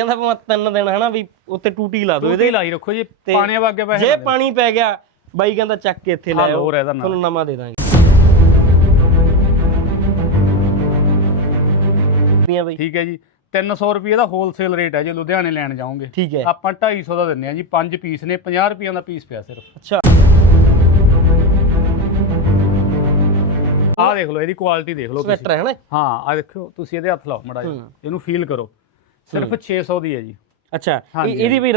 ਕਹਿੰਦਾ ਭਾਵੇਂ ਤਿੰਨ ਦਿਨ ਹਨਾ ਵੀ ਉੱਤੇ ਟੂਟੀ ਲਾ ਦਿਓ ਇਹਦੇ ਇਹਦੇ ਲਾਈ ਰੱਖੋ ਜੀ ਤੇ ਪਾਣੀ ਵਾਗੇ ਪੈਸੇ ਜੇ ਪਾਣੀ ਪੈ ਗਿਆ ਬਾਈ ਕਹਿੰਦਾ ਚੱਕ ਕੇ ਇੱਥੇ ਲੈ ਆਹ ਆਓ ਇਹਦਾ। ਤੁਹਾਨੂੰ ਨਵਾਂ ਦੇ ਦਾਂਗੇ। ਦੀਆਂ ਬਾਈ। ਠੀਕ ਹੈ ਜੀ 300 ਰੁਪਏ ਦਾ ਹੋਲਸੇਲ ਰੇਟ ਹੈ ਜੇ ਲੁਧਿਆਣੇ ਲੈਣ ਜਾਓਗੇ। ਠੀਕ ਹੈ। ਆਪਾਂ 250 ਦਾ ਦਿੰਨੇ ਆ ਜੀ 5 ਪੀਸ ਨੇ 50 ਰੁਪਈਆਂ ਦਾ ਪੀਸ ਪਿਆ ਸਿਰਫ। ਅੱਛਾ। ਆਹ ਦੇਖ ਲਓ ਇਹਦੀ ਕੁਆਲਿਟੀ ਦੇਖ ਲਓ ਤੁਸੀਂ। ਸਵੈਟਰ ਹੈ ਨਾ ਹਾਂ ਆ ਦੇਖੋ ਤੁਸੀਂ ਇਹਦੇ ਹੱਥ ਲਾਓ ਮੜਾ ਜੀ ਹੂੰ। ਇਹਨੂੰ ਫੀਲ ਕਰੋ। ਸਿਰਫ 600 ਦੀ ਹੈ ਜੀ। ਅੱਛਾ ਇਹਦੀ ਵੀ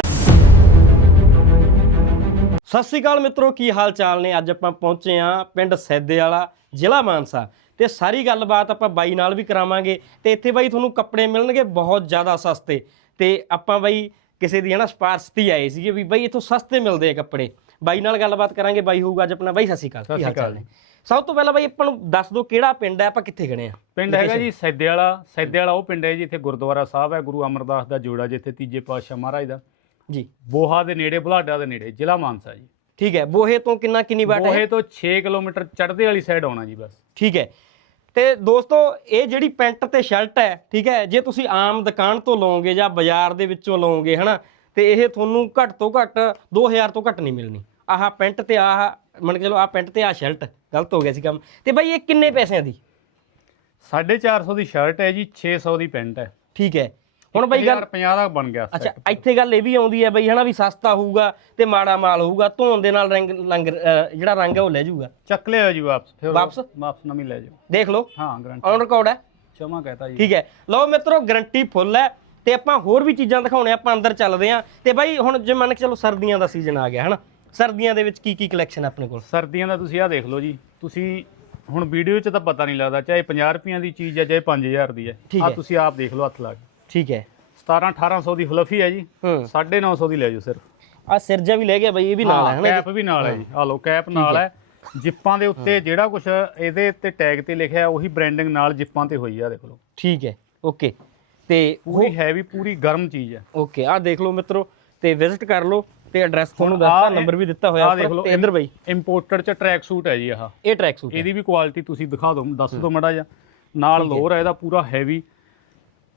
ਸਤਿ ਸ੍ਰੀ ਅਕਾਲ ਮਿੱਤਰੋ ਕੀ ਹਾਲ ਚਾਲ ਨੇ? ਅੱਜ ਆਪਾਂ ਪਹੁੰਚੇ ਆ ਪਿੰਡ ਸੈਦੇ ਵਾਲਾ ਜ਼ਿਲ੍ਹਾ ਮਾਨਸਾ। ਤੇ ਸਾਰੀ ਗੱਲਬਾਤ ਆਪਾਂ ਬਾਈ ਨਾਲ ਵੀ ਕਰਾਵਾਂਗੇ। ਤੇ ਇੱਥੇ ਬਾਈ ਤੁਹਾਨੂੰ ਕੱਪੜੇ ਮਿਲਣਗੇ ਬਹੁਤ ਜ਼ਿਆਦਾ ਸਸਤੇ। ਤੇ ਆਪਾਂ ਬਾਈ ਕਿਸੇ ਦੀ ਹਨਾ ਸਪਾਰਸ਼ ਤੇ ਆਏ ਸੀਗੇ ਵੀ ਬਾਈ ਇੱਥੋਂ ਸਸਤੇ ਮਿਲਦੇ ਆ ਕੱਪੜੇ। ਬਾਈ ਨਾਲ ਗੱਲਬਾਤ ਕਰਾਂਗੇ ਬਾਈ ਹੋਊਗਾ ਅੱਜ ਆਪਣਾ। ਬਾਈ ਸਤਿ ਸ੍ਰੀ ਅਕਾਲ। ਕੀ ਹਾਲ ਚਾਲ ਅਕਾਲ ਨੇ? ਸਭ ਤੋਂ ਪਹਿਲਾਂ ਬਾਈ ਆਪਾਂ ਨੂੰ ਦੱਸ ਦਿਓ ਕਿਹੜਾ ਪਿੰਡ ਹੈ ਆਪਾਂ ਕਿੱਥੇ ਖੜੇ ਆ? ਪਿੰਡ ਹੈਗਾ ਜੀ ਸੈਦੇ ਵਾਲਾ ਸੈਦੇ ਵਾਲਾ ਉਹ ਪਿੰਡ ਹੈ ਜੀ ਇੱਥੇ ਗੁਰਦੁਆਰਾ ਸਾਹਿਬ ਹੈ ਗੁਰੂ ਅਮਰਦਾਸ ਦਾ ਜੋੜਾ ਜਿੱਥੇ ਤੀਜੇ ਪਾਤਸ਼ਾਹ ਮਹਾਰਾਜ ਦਾ। ਜੀ। ਬੋਹਾ ਦੇ ਨੇੜੇ ਬੁਲਾਡਾ ਦੇ ਨੇੜੇ ਜ਼ਿਲ੍ਹਾ ਮਾਨਸਾ ਜੀ। ਠੀਕ ਹੈ ਬੋਹੇ ਤੋਂ ਕਿੰਨਾ ਕਿੰਨੀ ਵਾਟ ਹੈ? ਬੋਹੇ ਤੋਂ 6 ਕਿਲੋਮੀਟਰ ਚੜ੍ਹਦੇ ਵਾਲੀ ਸਾਈਡ ਆਉਣਾ ਜੀ ਬਸ। ਠੀਕ ਹੈ। ਤੇ ਦੋਸਤੋ ਇਹ ਜਿਹੜੀ ਪੈਂਟ ਤੇ ਸ਼ਰਟ ਹੈ ਠੀਕ ਹੈ ਜੇ ਤੁਸੀਂ ਆਮ ਦੁਕਾਨ ਤੋਂ ਲਓਗੇ ਜਾਂ ਬਾਜ਼ਾਰ ਦੇ ਵਿੱਚੋਂ ਲਓਗੇ ਹਨਾ ਤੇ ਇਹ ਤੁਹਾਨੂੰ ਘੱਟ ਤੋਂ ਘੱਟ 2000 ਤੋਂ ਘੱਟ ਨਹੀਂ ਮਿਲਣੀ। ਆਹ ਪੈਂਟ ਤੇ ਆਹ ਮੰਨ ਕੇ ਚਲੋ ਆਹ ਪੈਂਟ ਤੇ ਆਹ ਸ਼ਰਟ ਗਲਤ ਹੋ ਗਿਆ ਸੀ ਕੰਮ। ਤੇ ਬਾਈ ਇਹ ਕਿੰਨੇ ਪੈਸਿਆਂ ਦੀ? 450 ਦੀ ਸ਼ਰਟ ਹੈ ਜੀ 600 ਦੀ ਪੈਂਟ ਹੈ। ਠੀਕ ਹੈ। ਹੁਣ ਬਾਈ ਗੱਲ 50 ਦਾ ਬਣ ਗਿਆ ਅੱਛਾ। ਇੱਥੇ ਗੱਲ ਇਹ ਵੀ ਆਉਂਦੀ ਹੈ ਬਈ ਹਨਾ ਵੀ ਸਸਤਾ ਹੋਊਗਾ ਤੇ ਮਾੜਾ ਮਾਲ ਹੋਊਗਾ ਧੋਣ ਦੇ ਨਾਲ ਰੰਗ ਲੰਗ ਅਹ ਜਿਹੜਾ ਰੰਗ ਹੈ ਉਹ ਲੈ ਜਾਊਗਾ। ਚੱਕ ਲਿਓ ਜੀ ਵਾਪਸ ਫਿਰ ਵਾਪਸ? ਵਾਪਸ ਨਵੀਂ ਲੈ ਜਾਓ। ਦੇਖ ਲਓ। ਹਾਂ ਗਰੰਟੀ ਔਨ ਰਿਕਾਰਡ ਹੈ। ਚਮਾ ਕਹਤਾ ਜੀ। ਠੀਕ ਹੈ। ਲਓ ਮਿੱਤਰੋ ਗਰੰਟੀ ਫੁੱਲ ਹੈ ਤੇ ਆਪਾਂ ਹੋਰ ਵੀ ਚੀਜ਼ਾਂ ਦਿਖਾਉਣੇ ਆਪਾਂ ਅੰਦਰ ਚੱਲਦੇ ਆਂ ਤੇ ਬਾਈ ਹੁਣ ਜੇ ਮੰਨ ਕੇ ਚਲੋ ਸਰਦੀਆਂ ਦਾ ਸੀਜ਼ਨ ਆ ਗਿਆ ਹਨਾ? ਸਰਦੀਆਂ ਦੇ ਵਿੱਚ ਕੀ ਕੀ ਕਲੈਕਸ਼ਨ ਆਪਣੇ ਕੋਲ? ਸਰਦੀਆਂ ਦਾ ਤੁਸੀਂ ਆਹ ਦੇਖ ਲਓ ਜੀ। ਤੁਸੀਂ ਹੁਣ ਵੀਡੀਓ 'ਚ ਤਾਂ ਪਤਾ ਨਹੀਂ ਲੱਗਦਾ ਚਾਹੇ 50 ਰੁਪਈਆਂ ਦੀ ਚੀਜ਼ ਹੈ ਚਾਹੇ 5000 ਦੀ ਹੈ ਠੀਕ ਆ ਹੈ। ਤੁਸੀਂ ਆਪ ਦੇਖ ਲਓ ਹੱਥ ਲਾ ਕੇ। ਠੀਕ ਹੈ। 17 1800 ਦੀ ਫਲਫੀ ਹੈ ਜੀ। ਹੂੰ। 950 ਦੀ ਲੈ ਜਾਓ ਸਿਰਫ। ਆ ਸਿਰਜਾ ਵੀ ਲੈ ਗਿਆ ਬਾਈ ਇਹ ਵੀ ਨਾਲ ਹੈ ਹਨਾ ਕੈਪ ਵੀ ਨਾਲ ਹੈ ਜੀ। ਆ ਲਓ ਕੈਪ ਨਾਲ ਹੈ। ਜਿੱਪਾਂ ਦੇ ਉੱਤੇ ਜਿਹੜਾ ਕੁਝ ਇਹਦੇ ਉੱਤੇ ਟੈਗ ਤੇ ਲਿਖਿਆ ਉਹੀ ਬ੍ਰਾਂਡਿੰਗ ਨਾਲ ਜਿੱਪਾਂ ਤੇ ਹੋਈ ਆ ਦੇਖ ਲਓ। ਠੀਕ ਹੈ। ਓਕੇ ਤੇ ਪੂਰੀ ਹੈਵੀ ਪੂਰੀ ਗਰਮ ਚੀਜ਼ ਹੈ। ਓਕੇ ਆ ਦੇਖ ਲਓ ਮਿੱਤਰੋ ਤੇ ਵਿਜ਼ਿਟ ਕਰ ਲਓ। ਤੇ ਐਡਰੈਸ ਤੁਹਾਨੂੰ ਦੱਸਤਾ ਨੰਬਰ ਵੀ ਦਿੱਤਾ ਹੋਇਆ ਦੇਖ ਲਓ ਇੱਧਰ ਬਾਈ ਇੰਪੋਰਟਡ ਚ ਟਰੈਕ ਸੂਟ ਹੈ ਜੀ ਆਹ। ਇਹ ਟਰੈਕ ਸੂਟ ਇਹਦੀ ਵੀ ਕੁਆਲਿਟੀ ਤੁਸੀਂ ਦਿਖਾ ਦਿਓ ਦੱਸ ਦਿਓ ਮੜਾ ਜਾ ਨਾਲ ਲੋਰ ਹੈ। ਇਹਦਾ ਪੂਰਾ ਹੈਵੀ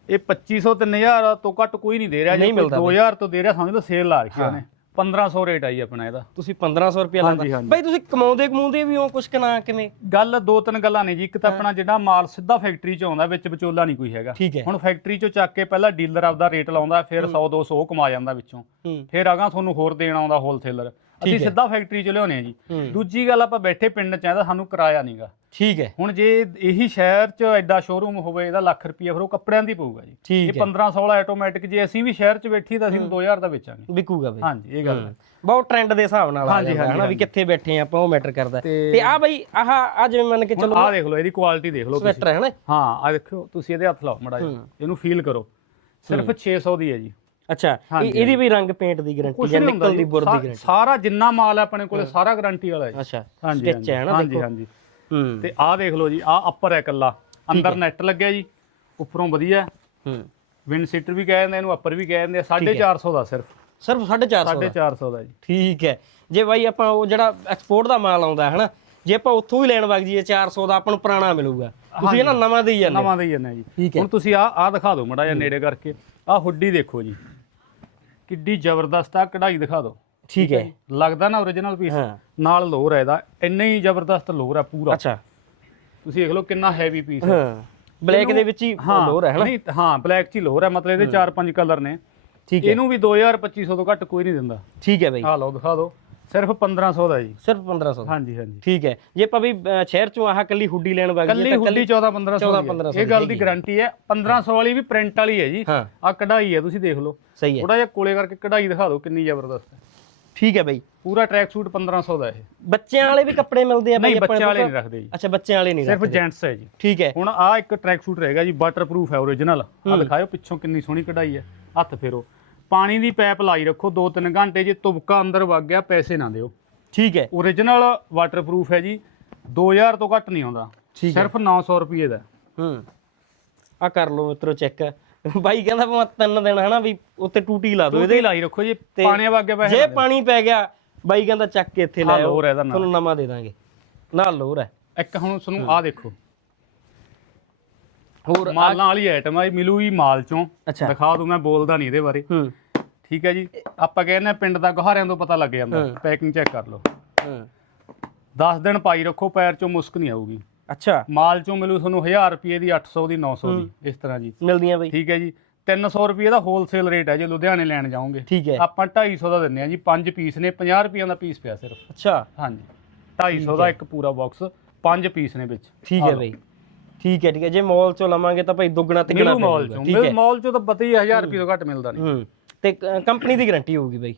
ਇਹ 2500 3000 ਤੋਂ ਘੱਟ ਕੋਈ ਨਹੀਂ ਦੇ ਰਿਹਾ ਜੇ ਕੋਈ ਮਿਲਦਾ 2000 ਤੋਂ ਦੇ ਰਿਹਾ ਸਮਝ ਲਓ ਸੇਲ ਲਾ ਰੱਖੀ। ਉਹਨੇ। 1500 ਰੇਟ ਆਈ ਆਪਣਾ ਇਹਦਾ। ਤੁਸੀਂ 1500 ਰੁਪਏ ਹਾਂਜੀ, ਲਾਉਂਦਾ ਹਾਂਜੀ। ਬਾਈ ਤੁਸੀਂ ਕਮਾਉਂਦੇ ਕਮਾਉਂਦੇ ਵੀ ਹੋ ਕੁਛ ਕਨਾ ਕਿਵੇਂ? ਗੱਲ ਦੋ ਤਿੰਨ ਗੱਲਾਂ ਨੇ ਜੀ। ਇੱਕ ਤਾਂ ਆਪਣਾ ਜਿਹੜਾ ਮਾਲ ਸਿੱਧਾ ਫੈਕਟਰੀ ਚ ਆਉਂਦਾ ਵਿੱਚ ਵਿਚੋਲਾ ਨਹੀਂ ਕੋਈ ਹੈਗਾ। ਠੀਕ ਹੈ। ਹੁਣ ਫੈਕਟਰੀ ਚੋਂ ਚੱਕ ਕੇ ਪਹਿਲਾਂ ਡੀਲਰ ਆਪਦਾ ਰੇਟ ਲਾਉਂਦਾ ਫਿਰ 100 200 ਉਹ ਕਮਾ ਜਾਂਦਾ ਵਿੱਚੋਂ। ਹੂੰ। ਫਿਰ ਅਗਾਂ ਤੁਹਾਨੂੰ ਹੋਰ ਦੇਣ ਆਉਂਦਾ ਹੋਲਸੇਲਰ ਅਸੀਂ। ਸਿੱਧਾ ਫੈਕਟਰੀ ਚ ਲਿਆਉਨੇ ਆ ਜੀ। ਦੂਜੀ ਗੱਲ ਆਪਾਂ ਬੈਠੇ ਪਿੰਡ ਚ ਆ ਇਹਦਾ ਸਾਨੂੰ ਕਿਰਾਇਆ ਨਹੀਂਗਾ ਠੀਕ ਹੈ। ਹੁਣ ਜੇ ਇਹੀ ਸ਼ਹਿਰ 'ਚ ਐਡਾ ਸ਼ੋਰੂਮ ਹੋਵੇ ਇਹਦਾ ਲੱਖ ਰੁਪਈਆ ਫਿਰ ਉਹ ਕੱਪੜਿਆਂ ਦੀ ਪਊਗਾ ਜੀ। ਇਹ ਠੀਕ ਹੈ 1500 ਵਾਲਾ ਆਟੋਮੈਟਿਕ ਜੇ ਅਸੀਂ ਵੀ ਸ਼ਹਿਰ 'ਚ ਬੈਠੀ ਤਾਂ ਅਸੀਂ 2000 ਦਾ ਵੇਚਾਂਗੇ। ਵਿਕੂਗਾ ਬਾਈ। ਹਾਂਜੀ ਇਹ ਗੱਲ ਹੈ। ਬਹੁਤ ਟ੍ਰੈਂਡ ਦੇ ਹਿਸਾਬ ਨਾਲ ਆ ਜਾਂਦਾ ਹੈ ਨਾ ਵੀ ਕਿੱਥੇ ਬੈਠੇ ਆ ਆਪਾਂ ਉਹ ਮੈਟਰ ਕਰਦਾ। ਤੇ- ਆ ਬਈ ਆਹ ਆ ਜਿਵੇਂ ਮੰਨ ਕੇ ਚਲੋ ਆਹ ਦੇਖ ਲਓ ਇਹਦੀ ਕੁਆਲਿਟੀ ਦੇਖ ਲਓ ਸਵੈਟਰ ਹੈ ਨਾ? ਹਾਂ ਆ ਦੇਖੋ ਤੁਸੀਂ ਇਹਦੇ ਹੱਥ ਲਾਓ ਮੜਾ ਹੂੰ। ਇਹਨੂੰ ਫੀਲ ਕਰੋ। ਸਿਰਫ 600 ਦੀ ਹੈ ਜੀ। ਅੱਛਾ ਇਹ- ਹਾਂਜੀ, ਇਹਦੀ ਵੀ ਰੰਗ ਪੇਂਟ ਦੀ ਗਾਰੰਟੀ ਜਾਂ ਹੁੰਦਾ ਨਿਕਲ ਦੀ ਜੀ। ਬੁਰ ਦੀ ਗਾਰੰਟੀ ਸਾਰਾ ਜਿੰਨਾ ਮਾਲ ਹੈ ਆਪਣੇ ਕੋਲੇ ਸਾਰਾ ਗਾਰੰਟੀ ਵਾਲਾ ਹੈ ਜੀ। ਅੱਛਾ ਹਾਂਜੀ ਸਟਿਚ ਹੈ ਨਾ ਹਾਂਜੀ ਦੇਖੋ। ਹਾਂਜੀ। ਹੂੰ। ਤੇ ਆਹ ਦੇਖ ਲਓ ਜੀ ਆਹ ਅੱਪਰ ਹੈ ਇਕੱਲਾ। ਅੰਦਰ ਨੈਟ ਲੱਗਿਆ ਜੀ ਉੱਪਰੋਂ ਵਧੀਆ। ਹੂੰ। ਵਿੰਡ ਸੀਟਰ ਵੀ ਕਹਿ ਦਿੰਦੇ ਇਹਨੂੰ ਅੱਪਰ ਵੀ ਕਹਿ ਦਿੰਦੇ ਆ 450 ਦਾ ਸਿਰਫ। ਸਿਰਫ 450 ਦਾ? 450 ਦਾ ਜੀ। ਠੀਕ ਹੈ। ਜੇ ਬਾਈ ਆਪਾਂ ਉਹ ਜਿਹੜਾ ਐਕਸਪੋਰਟ ਦਾ ਮਾਲ ਆਉਂਦਾ ਹੈ ਨਾ ਜੇ ਆਪਾਂ ਉੱਥੋਂ ਵੀ ਲੈਣ ਵਗ ਜੀਏ 400 ਦਾ ਆਪਾਂ ਨੂੰ ਪੁਰਾਣਾ ਮਿਲੂਗਾ। ਤੁਸੀਂ ਇਹ ਨਾ ਨਵਾਂ ਦੇਈ ਜਾਂਦੇ ਨਵਾਂ ਦੇਈ ਜਾਂਦੇ ਆ ਜੀ। ਹੈ। ਹੁਣ ਤੁਸੀਂ ਆ ਆ ਦਿਖਾ ਦਿਓ ਮੜਾ ਜਿਹਾ ਨੇੜੇ ਕਰਕੇ। ਆ ਹੁੱਡੀ ਦੇਖੋ ਜੀ। ਕਿੱਡੀ ਜ਼ਬਰਦਸਤ ਆ ਕਢਾਈ ਦਿਖਾ ਦਿਓ। ਠੀਕ ਹੈ। ਲੱਗਦਾ ਨਾ origignal ਪੀਸ ਹਾਂ। ਨਾਲ ਲੋਰ ਹੈ ਇਹਦਾ। ਇੰਨਾ ਹੀ ਜ਼ਬਰਦਸਤ ਲੋਰ ਹੈ ਪੂਰਾ। ਅੱਛਾ। ਤੁਸੀਂ ਦੇਖ ਲਓ ਕਿੰਨਾ ਹੈਵੀ ਪੀਸ ਹੈ। ਹਾਂ ਬਲੈਕ ਦੇ ਵਿੱਚ ਹੀ ਲੋਰ ਹੈ ਹਨਾ ਨਹੀਂ ਹਾਂ ਬਲੈਕ ਚ ਹੀ ਲੋਰ ਹੈ ਮਤਲਬ ਇਹਦੇ ਚਾਰ ਪੰਜ ਕਲਰ ਨੇ। ਠੀਕ ਹੈ। ਇਹਨੂੰ ਵੀ 2000 2500 ਤੋਂ ਘੱਟ ਕੋਈ ਨਹੀਂ ਦਿੰਦਾ। ਠੀਕ ਹੈ ਬਾਈ। ਆ ਲਓ ਦਿਖਾ ਦਿਓ। ਸਿਰਫ 1500 ਦਾ ਜੀ। ਸਿਰਫ 1500 ਦਾ। ਹਾਂਜੀ ਹਾਂਜੀ। ਠੀਕ ਹੈ। ਜੇ ਆਪਾਂ ਵੀ ਸ਼ਹਿਰ ਚੋਂ ਆਹ ਕੱਲੀ ਹੁੱਡੀ ਲੈਣ ਵਗ ਕੱਲੀ ਹੁੱਡੀ 14 1500 14 ਦੀ ਹੈ। 1500 ਇਹ ਗੱਲ ਦੀ ਗਾਰੰਟੀ ਹੈ। 1500 ਵਾਲੀ ਵੀ ਪ੍ਰਿੰਟ ਵਾਲੀ ਹੈ ਜੀ। ਹਾਂ। ਆ ਕਢਾਈ ਹੈ ਤੁਸੀਂ ਦੇਖ ਲਓ। ਸਹੀ ਹੈ। ਥੋੜਾ ਜਿਹਾ ਕੋਲੇ ਕਰਕੇ ਕਢਾਈ ਦਿਖਾ ਦਿਓ ਕਿੰਨੀ ਜ਼ਬਰਦਸਤ ਹੈ। ਠੀਕ ਹੈ ਬਾਈ। ਪੂਰਾ ਟਰੈਕ ਸੂਟ 1500 ਦਾ ਇਹ। ਬੱਚਿਆਂ ਵਾਲੇ ਵੀ ਕੱਪੜੇ ਮਿਲਦੇ ਆ ਬਾਈ ਨਹੀਂ ਬੱਚਿਆਂ ਵਾਲੇ? ਨਹੀਂ ਰੱਖਦੇ ਜੀ। ਅੱਛਾ ਬੱਚਿਆਂ ਵਾਲੇ ਨਹੀਂ ਸਿਰਫ ਰੱਖਦੇ। ਜੈਂਟਸ ਹੈ ਜੀ। ਠੀਕ ਹੈ। ਹੁਣ ਆ ਇੱਕ ਟਰੈਕ ਸੂਟ ਰਹੇਗਾ ਜੀ ਵਾਟਰਪ੍ਰੂਫ ਹੈ origignal ਆ ਦਿਖਾਓ ਪਿੱਛੋਂ ਕਿੰਨੀ ਸੋਹਣੀ ਕਢਾਈ ਹੈ। ਹੱਥ ਫੇਰੋ। ਪਾਣੀ ਦੀ ਪਾਈਪ ਲਾਈ ਰੱਖੋ 2-3 ਘੰਟੇ ਜੇ ਤੁਬਕਾ ਅੰਦਰ ਵਗ ਗਿਆ ਪੈਸੇ ਨਾ ਦਿਓ। ਠੀਕ ਹੈ। Origignal ਵਾਟਰਪ੍ਰੂਫ ਹੈ ਜੀ 2000 ਤੋਂ ਘੱਟ ਨਹੀਂ ਆਉਂਦਾ। ਸਿਰਫ 900 ਰੁਪਏ ਦਾ। ਹੂੰ। ਆ ਕਰ ਲਓ ਮਿੱਤਰੋ ਚੈੱਕ ਬਾਈ ਕਹਿੰਦਾ ਭਾਵੇਂ ਤਿੰਨ ਦਿਨ ਹਨਾ ਵੀ ਉੱਤੇ ਟੂਟੀ ਲਾ ਦਿਓ ਇਹਦੇ ਲਾਈ ਰੱਖੋ ਜੀ ਪਾਣੀ ਵਗ ਗਿਆ ਪੈਸੇ ਜੇ ਪਾਣੀ ਪੈ ਗਿਆ ਬਾਈ ਕਹਿੰਦਾ ਚੱਕ ਕੇ ਇੱਥੇ ਲੈ ਆਓ। ਤੁਹਾਨੂੰ ਨਵਾਂ ਦੇ ਦਾਂਗੇ। ਨਾਲ ਲੋਰ ਹੈ। ਇੱਕ ਹੁਣ ਤੁਹਾਨੂੰ ਆ ਦੇਖੋ। ਹੋਰ ਮਾਲਾਂ ਵਾਲੀ ਆਈਟਮ ਆ ਮਿਲੂਗੀ ਮਾਲ ਚੋਂ। ਦਿਖਾ ਦੂੰ ਮੈਂ ਬੋਲਦਾ ਨਹੀਂ ਇਹਦੇ ਬਾਰੇ। ਹੂੰ। ਠੀਕ ਹੈ ਜੀ? ਆਪਾਂ ਕਹਿੰਦੇ ਆ ਪਿੰਡ ਦਾ ਗਹਾਰਿਆਂ ਤੋਂ ਪਤਾ ਲੱਗ ਜਾਂਦਾ। ਪੈਕਿੰਗ ਚੈੱਕ ਕਰ ਲਓ। ਹੂੰ। 10 ਦਿਨ ਪਾਈ ਰੱਖੋ ਪੈਰ ਚੋਂ ਮੁਸਕ ਨਹੀਂ ਆਊਗੀ। ਅੱਛਾ। ਮਾਲ ਚੋਂ ਮਿਲੂ ਤੁਹਾਨੂੰ 1000 ਰੁਪਏ ਦੀ 800 ਦੀ 900 ਦੀ ਇਸ ਤਰ੍ਹਾਂ ਜੀ। ਮਿਲਦੀਆਂ ਬਈ। ਠੀਕ ਹੈ ਜੀ? 300 ਰੁਪਏ ਦਾ ਹੋਲਸੇਲ ਰੇਟ ਹੈ ਜੇ ਲੁਧਿਆਣੇ ਲੈਣ ਜਾਓਗੇ। ਠੀਕ ਹੈ। ਆਪਾਂ 250 ਦਾ ਦਿੰਦੇ ਆ ਜੀ 5 ਪੀਸ ਨੇ 50 ਰੁਪਈਆਂ ਦਾ ਪੀਸ ਪਿਆ ਸਿਰਫ। ਅੱਛਾ। ਹਾਂਜੀ। 250 ਦਾ ਇੱਕ ਪੂਰਾ ਬਾਕਸ 5 ਪੀਸ ਨੇ ਵਿੱਚ। ਠੀਕ ਹੈ ਬਈ। ਠੀਕ ਹੈ ਠੀਕ ਹੈ। ਜੇ ਮਾਲ ਚੋਂ ਲਵਾਂਗੇ ਤਾਂ ਭਾਈ ਦੁੱਗਣਾ ਤਿੱਗਣਾ ਮਿਲੂ ਮਾਲ ਚੋਂ। ਮਿਲ ਮਾਲ ਚੋਂ ਤਾਂ ਪਤਾ ਹੀ 1000 ਰੁਪਏ ਤੋਂ ਘੱਟ ਮਿਲਦਾ ਨਹੀਂ। ਹੂੰ ਤੇ ਕੰਪਨੀ ਦੀ ਗਾਰੰਟੀ ਹੋਊਗੀ ਬਾਈ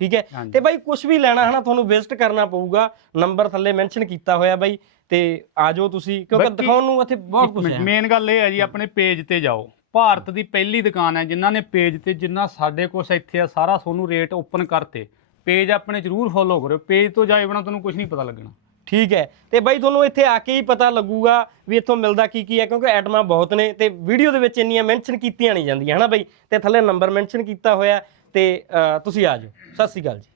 ਠੀਕ ਹੈ। ਤੇ ਬਾਈ ਕੁਝ ਵੀ ਲੈਣਾ ਹਨਾ ਤੁਹਾਨੂੰ ਵਿਜ਼ਿਟ ਕਰਨਾ ਪਊਗਾ। ਨੰਬਰ ਥੱਲੇ ਮੈਂਸ਼ਨ ਕੀਤਾ ਹੋਇਆ ਬਾਈ ਤੇ ਆਜੋ ਤੁਸੀਂ ਕਿਉਂਕਿ ਦਿਖਾਉਣ ਨੂੰ ਇੱਥੇ ਬਹੁਤ ਕੁਝ ਹੈ। ਮੇਨ ਗੱਲ ਇਹ ਹੈ ਜੀ ਆਪਣੇ ਪੇਜ ਤੇ ਜਾਓ। ਭਾਰਤ ਦੀ ਪਹਿਲੀ ਦੁਕਾਨ ਹੈ ਜਿਨ੍ਹਾਂ ਨੇ ਪੇਜ ਤੇ ਜਿੰਨਾ ਸਾਡੇ ਕੋਲ ਇੱਥੇ ਆ ਸਾਰਾ ਤੁਹਾਨੂੰ ਰੇਟ ਓਪਨ ਕਰਤੇ। ਪੇਜ ਆਪਣੇ ਜਰੂਰ ਫੋਲੋ ਕਰਿਓ। ਪੇਜ ਤੋਂ ਜਾਏ ਬਿਨਾ ਤੁਹਾਨੂੰ ਕੁਝ ਨਹੀਂ ਪਤਾ ਲੱਗਣਾ। ਠੀਕ ਹੈ। ਤੇ ਬਾਈ, ਤੁਹਾਨੂੰ ਇੱਥੇ ਆ ਕੇ ਹੀ ਪਤਾ ਲੱਗੂਗਾ ਵੀ ਇੱਥੋਂ ਮਿਲਦਾ ਕੀ ਕੀ ਹੈ, ਕਿਉਂਕਿ ਐਟਮਾਂ ਬਹੁਤ ਨੇ ਤੇ ਵੀਡੀਓ ਦੇ ਵਿੱਚ ਇੰਨੀਆਂ ਮੈਂਸ਼ਨ ਕੀਤੀਆਂ ਨਹੀਂ ਜਾਂਦੀਆਂ, ਹਨਾ ਬਾਈ? ਤੇ ਥੱਲੇ ਨੰਬਰ ਮੈਂਸ਼ਨ ਕੀਤਾ ਹੋਇਆ ਤੇ ਤੁਸੀਂ ਆ ਜਾਓ। ਸਤਿ ਸ਼੍ਰੀ ਅਕਾਲ ਜੀ।